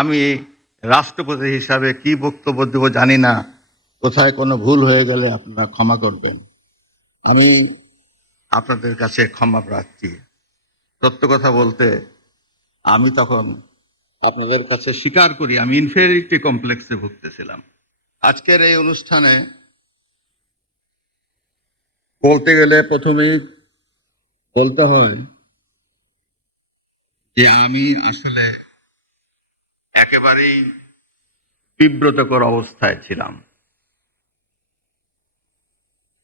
আমি রাষ্ট্রপতি হিসাবে কি বক্তব্য দেব জানি না কোথায় কোনো ভুল হয়ে গেলে আপনারা ক্ষমা করবেন আমি আপনাদের কাছে ক্ষমা প্রার্থী সত্য কথা বলতে আমি তখন আপনাদের কাছে স্বীকার করি আমি ইনফেরিটি কমপ্লেক্সে ভুগতেছিলাম আজকের এই অনুষ্ঠানে বলতে গেলে প্রথমেই বলতে হয় যে আমি আসলে একেবারেই বিব্রতকর অবস্থায় ছিলাম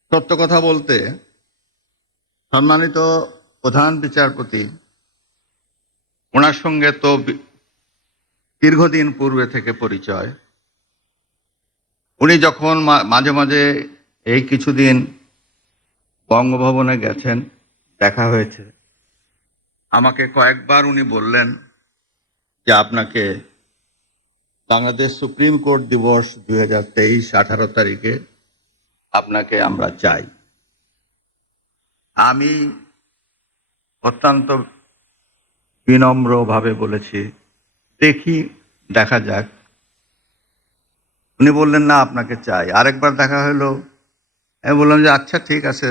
সত্য কথা বলতে সম্মানিত প্রধান বিচারপতি ওনার সঙ্গে তো দীর্ঘদিন পূর্বে থেকে পরিচয় উনি যখন মাঝে মাঝে এই কিছুদিন বঙ্গভবনে গেছেন দেখা হয়েছে আমাকে কয়েকবার উনি বললেন যে আপনাকে বাংলাদেশ সুপ্রিম কোর্ট দিবস দুই হাজার তেইশ আঠারো তারিখে আপনাকে আমরা চাই আমি অত্যন্ত বিনম্রভাবে বলেছি দেখি দেখা যাক উনি বললেন না আপনাকে চাই আরেকবার দেখা হলো আমি বললাম যে আচ্ছা ঠিক আছে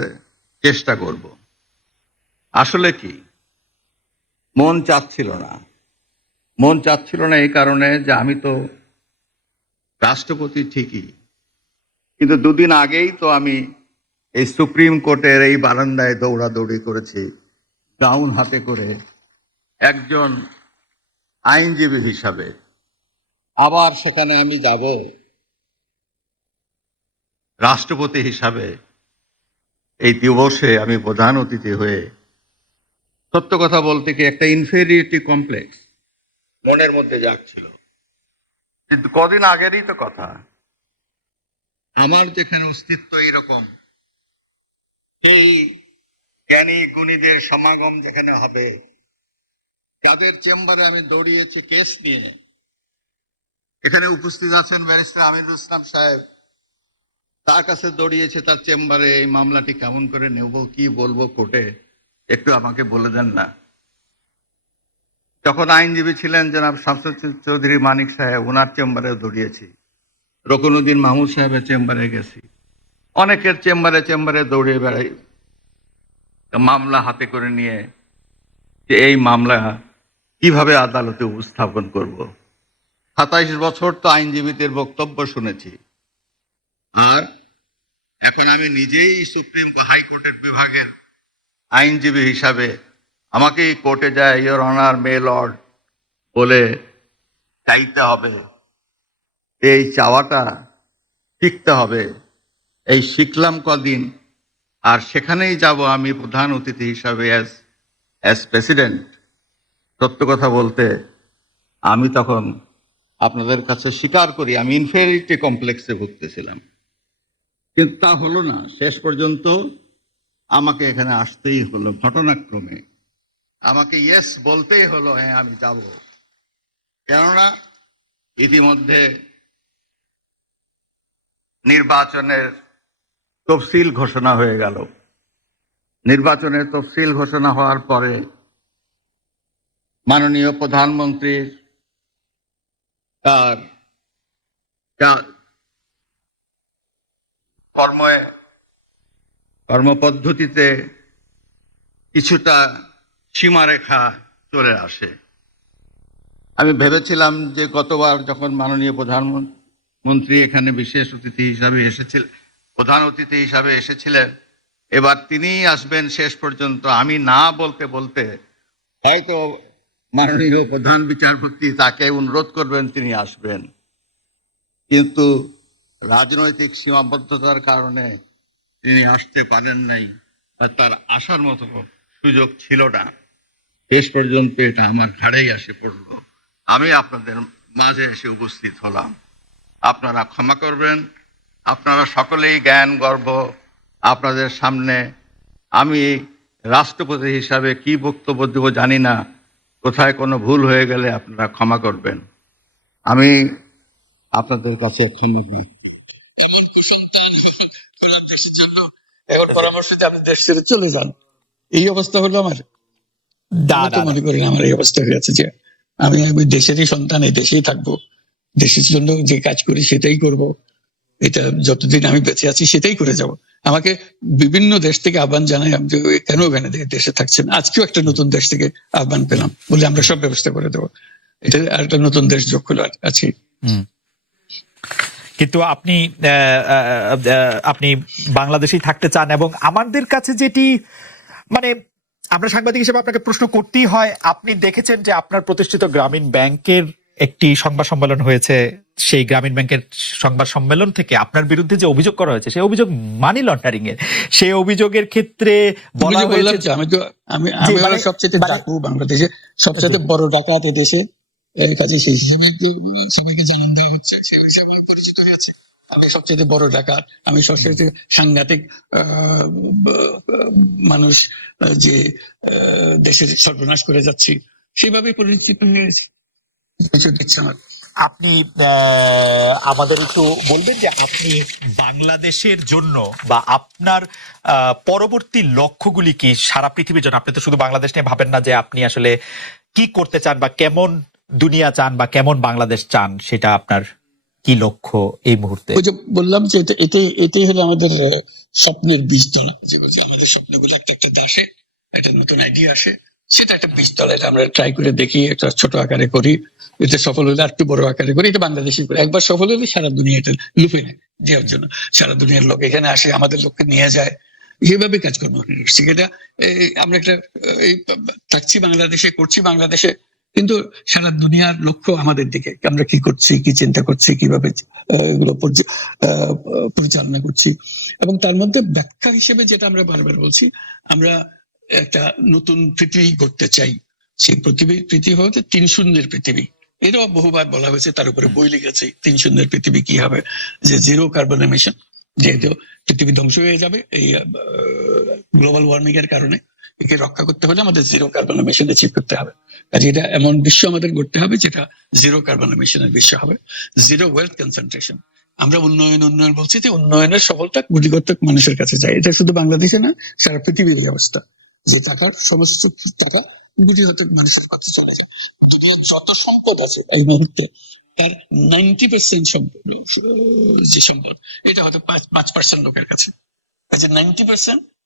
চেষ্টা করব আসলে কি মন চাচ্ছিল না মন চাচ্ছিল না এই কারণে যে আমি তো রাষ্ট্রপতি ঠিকই কিন্তু দুদিন আগেই তো আমি এই সুপ্রিম কোর্টের এই বারান্দায় দৌড়াদৌড়ি করেছি গাউন হাতে করে একজন আইনজীবী হিসাবে আবার সেখানে আমি যাব রাষ্ট্রপতি হিসাবে এই দিবসে আমি প্রধান অতিথি হয়ে সত্য কথা বলতে কি একটা ইনফেরিয়রিটি কমপ্লেক্স মনের মধ্যে যাচ্ছিল কিন্তু কদিন আগেরই তো কথা আমার যেখানে অস্তিত্ব এইরকম সেই জ্ঞানী গুণীদের সমাগম যেখানে হবে যাদের চেম্বারে আমি দৌড়িয়েছি কেস নিয়ে এখানে উপস্থিত আছেন ব্যারিস্টার আমিরুল ইসলাম সাহেব তার কাছে দৌড়িয়েছে তার চেম্বারে এই মামলাটি কেমন করে নেব কি বলবো কোর্টে একটু আমাকে বলে দেন না তখন আইনজীবী ছিলেন জনাব শামসুদ চৌধুরী মানিক সাহেব ওনার চেম্বারে দৌড়িয়েছি রকুনুদ্দিন মাহমুদ সাহেবের চেম্বারে গেছি অনেকের চেম্বারে চেম্বারে দৌড়ে বেড়াই মামলা হাতে করে নিয়ে যে এই মামলা কিভাবে আদালতে উপস্থাপন করব। সাতাইশ বছর তো আইনজীবীদের বক্তব্য শুনেছি আর এখন আমি নিজেই সুপ্রিম হাইকোর্টের বিভাগের আইনজীবী হিসাবে আমাকেই কোর্টে যায় ইয়োর অনার মে লর্ড বলে চাইতে হবে এই চাওয়াটা শিখতে হবে এই শিখলাম কদিন আর সেখানেই যাব আমি প্রধান অতিথি হিসাবে অ্যাজ অ্যাজ প্রেসিডেন্ট সত্য কথা বলতে আমি তখন আপনাদের কাছে স্বীকার করি আমি ইনফেরিটি কমপ্লেক্সে ভুগতেছিলাম কিন্তু তা হলো না শেষ পর্যন্ত আমাকে এখানে আসতেই হলো ঘটনাক্রমে আমাকে ইয়েস বলতেই হলো হ্যাঁ আমি যাব কেননা ইতিমধ্যে নির্বাচনের তফসিল ঘোষণা হয়ে গেল নির্বাচনের তফসিল ঘোষণা হওয়ার পরে মাননীয় প্রধানমন্ত্রীর তার কর্ম কর্মপদ্ধতিতে কিছুটা সীমারেখা চলে আসে আমি ভেবেছিলাম যে গতবার যখন মাননীয় প্রধানমন্ত্রী এখানে বিশেষ অতিথি হিসাবে এসেছিলেন প্রধান অতিথি হিসাবে এসেছিলেন এবার তিনি আসবেন শেষ পর্যন্ত আমি না বলতে বলতে হয়তো মাননীয় প্রধান বিচারপতি তাকে অনুরোধ করবেন তিনি আসবেন কিন্তু রাজনৈতিক সীমাবদ্ধতার কারণে তিনি আসতে পারেন নাই বা তার আসার মতো সুযোগ ছিল না শেষ পর্যন্ত এটা আমার ঘাড়েই আসে পড়ল আমি আপনাদের মাঝে এসে উপস্থিত হলাম আপনারা ক্ষমা করবেন আপনারা সকলেই জ্ঞান গর্ব আপনাদের সামনে আমি রাষ্ট্রপতি হিসাবে কি বক্তব্য দেব জানি না কোথায় কোনো ভুল হয়ে গেলে আপনারা ক্ষমা করবেন আমি আপনাদের কাছে ক্ষমা এখন পরামর্শ যে আপনি দেশ ছেড়ে চলে যান এই অবস্থা হলো আমার মনে আমার এই অবস্থা হয়ে যে আমি আমি দেশেরই সন্তান এই দেশেই থাকবো দেশের জন্য যে কাজ করি সেটাই করব এটা যতদিন আমি বেঁচে আছি সেটাই করে যাব আমাকে বিভিন্ন দেশ থেকে আহ্বান জানাই আমি কেন ওখানে দেশে থাকছেন আজকেও একটা নতুন দেশ থেকে আহ্বান পেলাম বলে আমরা সব ব্যবস্থা করে দেবো এটা আর একটা নতুন দেশ যোগ হলো আছি কিন্তু আপনি আপনি বাংলাদেশেই থাকতে চান এবং আমাদের কাছে যেটি মানে আপনার সাংবাদিক হিসেবে আপনাকে প্রশ্ন করতেই হয় আপনি দেখেছেন যে আপনার প্রতিষ্ঠিত গ্রামীণ ব্যাংকের একটি সংবাদ সম্মেলন হয়েছে সেই গ্রামীণ ব্যাংকের সংবাদ সম্মেলন থেকে আপনার বিরুদ্ধে যে অভিযোগ করা হয়েছে সেই অভিযোগ মানি লন্ডারিং এর সেই অভিযোগের ক্ষেত্রে বলা মানে মানে বাংলাদেশে সবচেয়ে আচ্ছা। বড় ডাকাত দেশে এর কাছে সেই হিসেবে সবাইকে জানান দেওয়া হচ্ছে সবাই পরিচিত হয়েছে আমি সবচেয়ে বড় ডাকাত আমি সবচেয়ে সাংঘাতিক মানুষ যে দেশের সর্বনাশ করে যাচ্ছি সেভাবে পরিচিত নিয়েছি আপনি আমাদের একটু বলবেন যে আপনি বাংলাদেশের জন্য বা আপনার পরবর্তী লক্ষ্যগুলি কি সারা পৃথিবীর জন্য আপনি তো শুধু বাংলাদেশ নিয়ে ভাবেন না যে আপনি আসলে কি করতে চান বা কেমন দুনিয়া চান বা কেমন বাংলাদেশ চান সেটা আপনার কি লক্ষ্য এই মুহূর্তে ওই যে বললাম যে এতে এটাই হলো আমাদের স্বপ্নের বীজতলা যেগুলো আমাদের স্বপ্নগুলো একটা একটা দাসে একটা নতুন আইডিয়া আসে সেটা একটা তোলা এটা আমরা ট্রাই করে দেখি একটা ছোট আকারে করি এতে সফল হলে আর একটু বড় আকারে করি এটা বাংলাদেশে করে একবার সফল হলে সারা দুনিয়া এটা লুপে নেয় দেওয়ার জন্য সারা দুনিয়ার লোক এখানে আসে আমাদের লোককে নিয়ে যায় এইভাবে কাজকর্ম সেটা আমরা একটা থাকছি বাংলাদেশে করছি বাংলাদেশে কিন্তু সারা দুনিয়ার লক্ষ্য আমাদের দিকে আমরা কি করছি কি চিন্তা করছি কিভাবে এগুলো পরিচালনা করছি এবং তার মধ্যে ব্যাখ্যা হিসেবে যেটা আমরা বারবার বলছি আমরা একটা নতুন পৃথিবী গড়তে চাই সেই পৃথিবী পৃথিবী হচ্ছে তিন শূন্যের পৃথিবী এটাও বহুবার বলা হয়েছে তার উপরে বই লিখেছে তিন শূন্যের পৃথিবী কি হবে যে জিরো কার্বন এমিশন যেহেতু পৃথিবী ধ্বংস হয়ে যাবে এই গ্লোবাল ওয়ার্মিং এর কারণে একে রক্ষা করতে হলে আমাদের জিরো কার্বন এমিশন অ্যাচিভ করতে হবে কাজে এটা এমন বিশ্ব আমাদের করতে হবে যেটা জিরো কার্বন এমিশনের বিশ্ব হবে জিরো ওয়েলথ কনসেন্ট্রেশন আমরা উন্নয়ন উন্নয়ন বলছি যে উন্নয়নের সফলতা কোটিগতক মানুষের কাছে যায় এটা শুধু বাংলাদেশে না সারা পৃথিবীর অবস্থা যে টাকার সমস্ত টাকা কোটিগতক মানুষের কাছে চলে যায় দুনিয়ার যত সম্পদ আছে এই মুহূর্তে তার নাইনটি পার্সেন্ট সম্পদ যে সম্পদ এটা হয়তো পাঁচ পার্সেন্ট লোকের কাছে কাজে নাইনটি পার্সেন্ট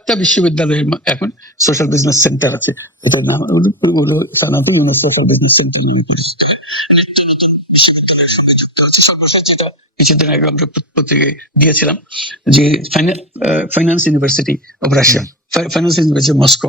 সাতটা বিশ্ববিদ্যালয়ের এখন সোশ্যাল বিজনেস সেন্টার আছে এটার নাম সোশ্যাল বিজনেস সেন্টার নামে পরিচিত বিশ্ববিদ্যালয়ের সঙ্গে যুক্ত আছে সর্বশেষ যেটা কিছুদিন আগে আমরা পত্রিকায় দিয়েছিলাম যে finance university of Russia finance university Moscow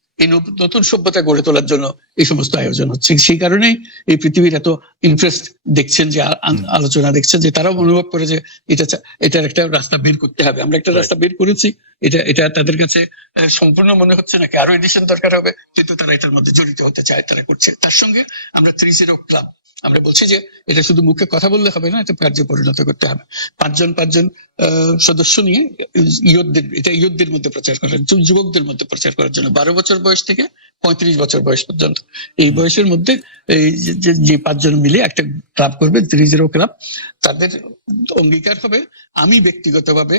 এই নতুন সভ্যতা গড়ে তোলার জন্য এই সমস্ত আয়োজন হচ্ছে সেই কারণে এই পৃথিবীর এত ইন্টারেস্ট দেখছেন যে আলোচনা দেখছেন যে তারাও অনুভব করে যে এটা এটার একটা রাস্তা বের করতে হবে আমরা একটা রাস্তা বের করেছি এটা এটা তাদের কাছে সম্পূর্ণ মনে হচ্ছে নাকি আরো এডিশন দরকার হবে কিন্তু তারা এটার মধ্যে জড়িত হতে চায় তারা করছে তার সঙ্গে আমরা থ্রি জিরো ক্লাব আমরা বলছি যে এটা শুধু মুখে কথা বললে হবে না এটা কার্যে পরিণত করতে হবে পাঁচজন পাঁচজন সদস্য নিয়ে ইয়োদ্ধের এটা ইয়োদ্ধের মধ্যে প্রচার করার জন্য যুবকদের মধ্যে প্রচার করার জন্য বারো বছর বয়স থেকে পঁয়ত্রিশ বছর বয়স পর্যন্ত এই বয়সের মধ্যে এই যে পাঁচজন মিলে একটা ক্লাব করবে থ্রি জিরো ক্লাব তাদের অঙ্গীকার হবে আমি ব্যক্তিগতভাবে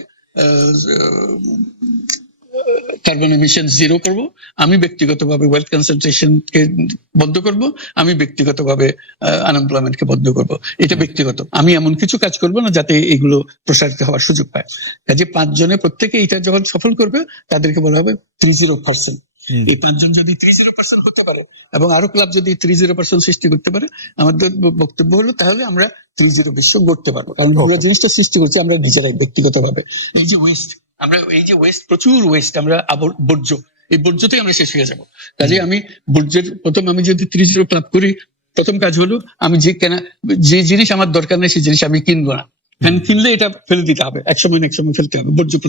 কার্বন এমিশন জিরো করব আমি ব্যক্তিগতভাবে ওয়েলথ কে বন্ধ করব আমি ব্যক্তিগতভাবে কে বন্ধ করব এটা ব্যক্তিগত আমি এমন কিছু কাজ করব না যাতে এগুলো প্রসারিত হওয়ার সুযোগ পায় কাজে পাঁচজনে প্রত্যেকে এটা যখন সফল করবে তাদেরকে বলা হবে থ্রি জিরো পার্সেন্ট এই পাঁচজন যদি থ্রি জিরো পার্সেন্ট হতে পারে এবং আরো ক্লাব যদি থ্রি জিরো পার্সেন্ট সৃষ্টি করতে পারে আমাদের বক্তব্য হলো তাহলে আমরা থ্রি জিরো বিশ্ব গড়তে পারবো কারণ আমরা জিনিসটা সৃষ্টি করছি আমরা নিজেরাই ব্যক্তিগত ভাবে এই যে ওয়েস্ট আমরা এই যে ওয়েস্ট প্রচুর ওয়েস্ট আমরা বর্জ্য এই বর্জ্যতেই আমরা শেষ হয়ে যাবো কাজে আমি বর্জ্যের প্রথম আমি যদি থ্রি জিরো ক্লাব করি প্রথম কাজ হলো আমি যে কেনা যে জিনিস আমার দরকার নেই সেই জিনিস আমি কিনবো না কিনলে এটা ফেলে দিতে হবে এক সময় এক সময় ফেলতে হবে বর্জ্য